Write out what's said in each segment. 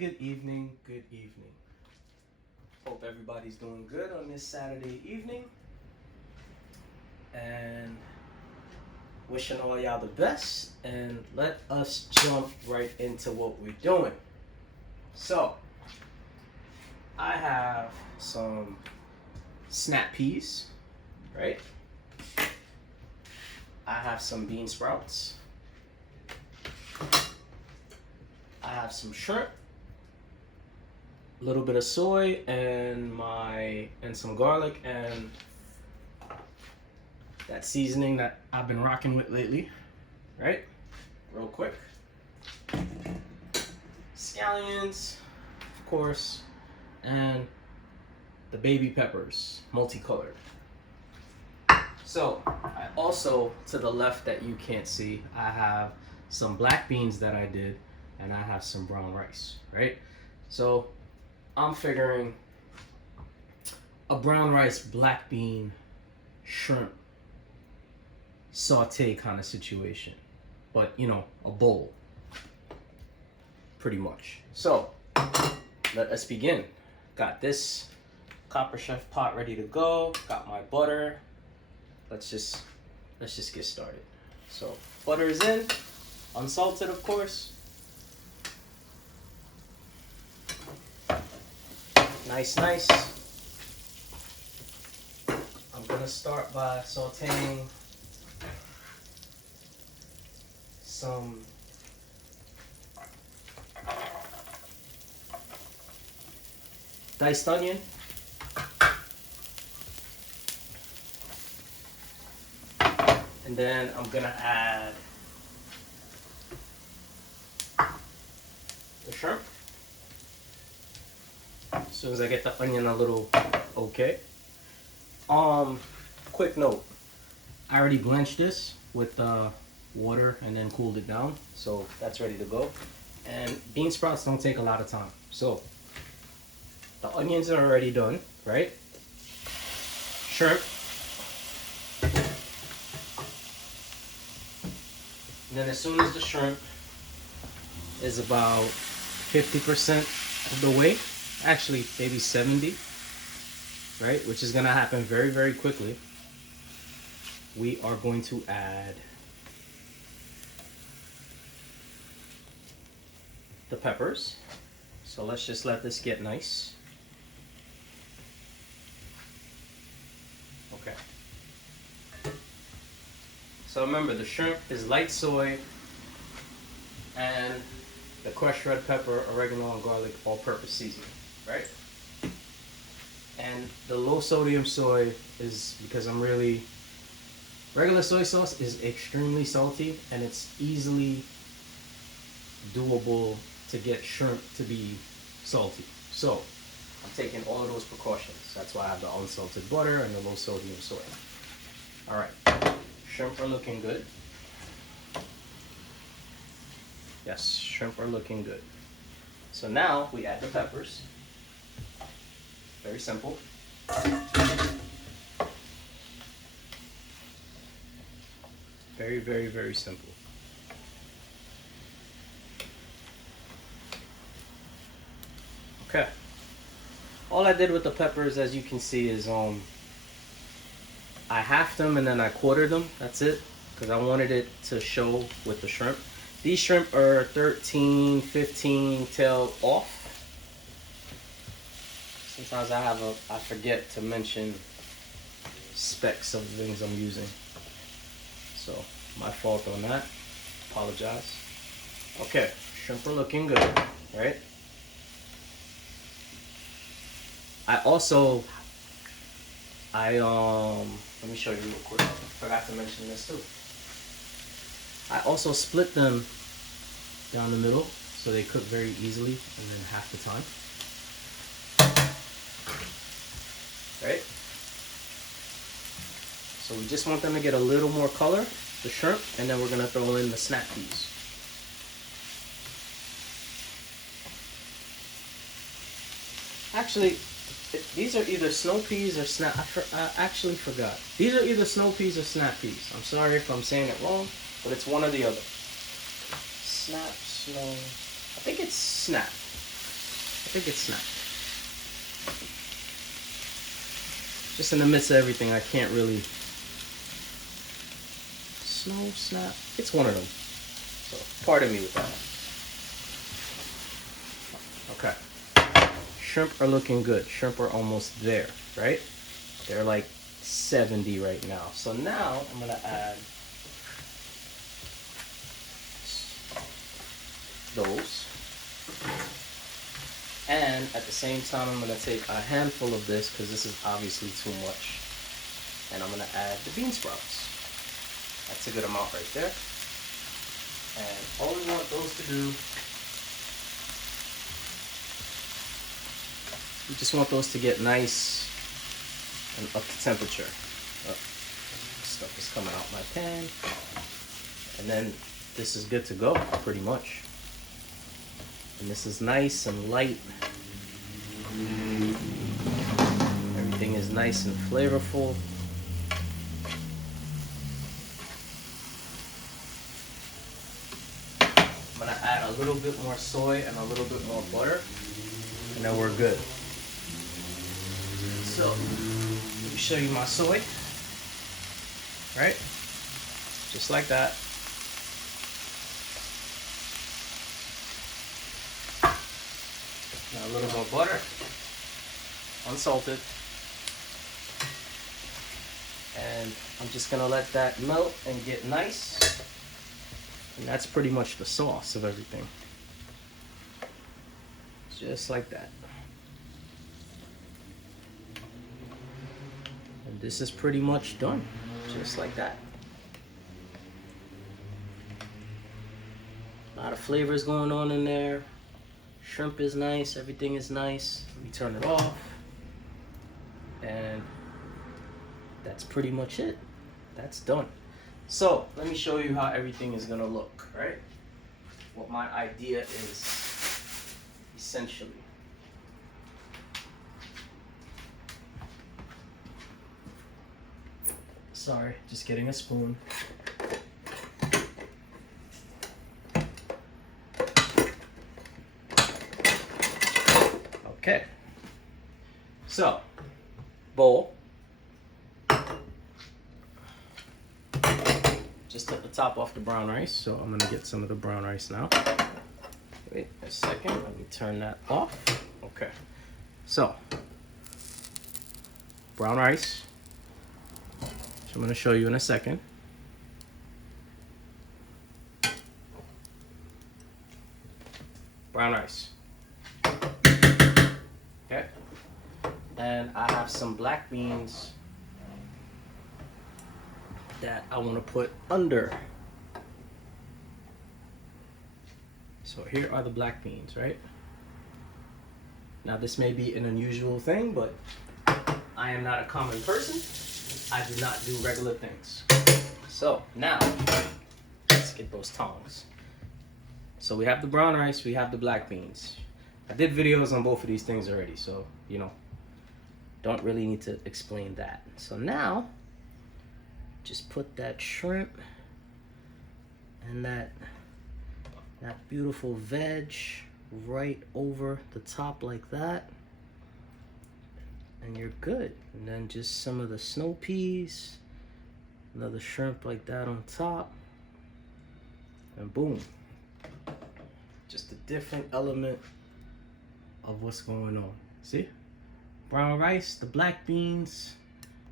good evening, good evening. Hope everybody's doing good on this Saturday evening. And wishing all y'all the best. And let us jump right into what we're doing. So, I have some snap peas, right? I have some bean sprouts. I have some shrimp, a little bit of soy, and some garlic, and that seasoning that I've been rocking with lately, right? Real quick. Scallions, of course, and the baby peppers, multicolored. So, I also, to the left that you can't see, I have some black beans that I did, and I have some brown rice, right? So, I'm figuring a brown rice, black bean, shrimp, saute kind of situation. But, you know, a bowl, pretty much. So, let us begin. Got this Copper Chef pot ready to go. Got my butter. Let's just get started. So, butter is in, unsalted, of course. Nice. I'm gonna start by sauteing some diced onion. And then I'm gonna add the shrimp. As soon as I get the onion a little okay. Quick note. I already blanched this with water and then cooled it down. So that's ready to go. And bean sprouts don't take a lot of time. So the onions are already done, right? Shrimp. And then as soon as the shrimp is about 50% of the way, actually maybe 70, right? Which is gonna happen very, very quickly. We are going to add the peppers. So let's just let this get nice. Okay. So remember, the shrimp is light soy and the crushed red pepper, oregano, and garlic all-purpose seasoning, right? And the low sodium soy is because regular soy sauce is extremely salty, and it's easily doable to get shrimp to be salty. So I'm taking all of those precautions. That's why I have the unsalted butter and the low sodium soy. All right, shrimp are looking good. Yes, shrimp are looking good. So now we add the peppers. Very simple. Very simple. Okay. All I did with the peppers, as you can see, is I halved them and then I quartered them. That's it, because I wanted it to show with the shrimp. These shrimp are 13, 15 tail off. Sometimes I forget to mention specs of the things I'm using. So, my fault on that. Apologize. Okay, shrimp are looking good, right? Let me show you real quick. I forgot to mention this too. I also split them down the middle so they cook very easily and then half the time. Right? So we just want them to get a little more color, the shrimp, and then we're going to throw in the snap peas. Actually, these are either snow peas or snap. I actually forgot. These are either snow peas or snap peas. I'm sorry if I'm saying it wrong, but it's one or the other. Snap, snow. I think it's snap. think it snapped. Just in the midst of everything, I can't really. Snow, snap. It's one of them. So, pardon me with that. Okay. Shrimp are looking good. Shrimp are almost there, right? They're like 70 right now. So now I'm going to add those. And at the same time, I'm going to take a handful of this because this is obviously too much. And I'm going to add the bean sprouts. That's a good amount right there. And all we want those to do, we just want those to get nice and up to temperature. Oh, stuff is coming out my pan. And then this is good to go, pretty much. And this is nice and light. Everything is nice and flavorful. I'm gonna add a little bit more soy and a little bit more butter, and then we're good. So, let me show you my soy. Right? Just like that. Now a little more butter, unsalted, and I'm just gonna let that melt and get nice, and that's pretty much the sauce of everything. Just like that. And this is pretty much done, just like that. A lot of flavors going on in there. Shrimp is nice, everything is nice. Let me turn it off. And that's pretty much it. That's done. So, let me show you how everything is gonna look, right? What my idea is, essentially. Sorry, just getting a spoon. Okay, so bowl, just took the top off the brown rice, so I'm gonna get some of the brown rice now. Wait a second, let me turn that off. Okay, so brown rice, which I'm gonna show you in a second. Brown rice. Okay, and I have some black beans that I want to put under. So here are the black beans, right? Now this may be an unusual thing, but I am not a common person. I do not do regular things. So now, let's get those tongs. So we have the brown rice, we have the black beans. I did videos on both of these things already, so, you know, don't really need to explain that. So now, just put that shrimp and that beautiful veg right over the top like that. And you're good. And then just some of the snow peas, another shrimp like that on top, and boom. Just a different element of what's going on. See? Brown rice, the black beans,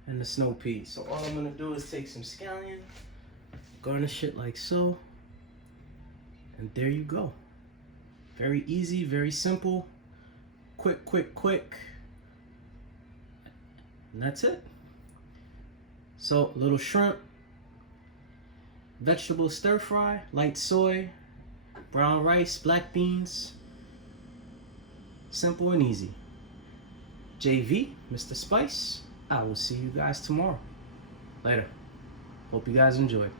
and the snow peas. So all I'm gonna do is take some scallion, garnish it like so, and there you go. Very easy, very simple, quick. And that's it. So little shrimp, vegetable stir fry, light soy, brown rice, black beans. Simple and easy. JV, Mr. Spice. I will see you guys tomorrow. Later. Hope you guys enjoyed.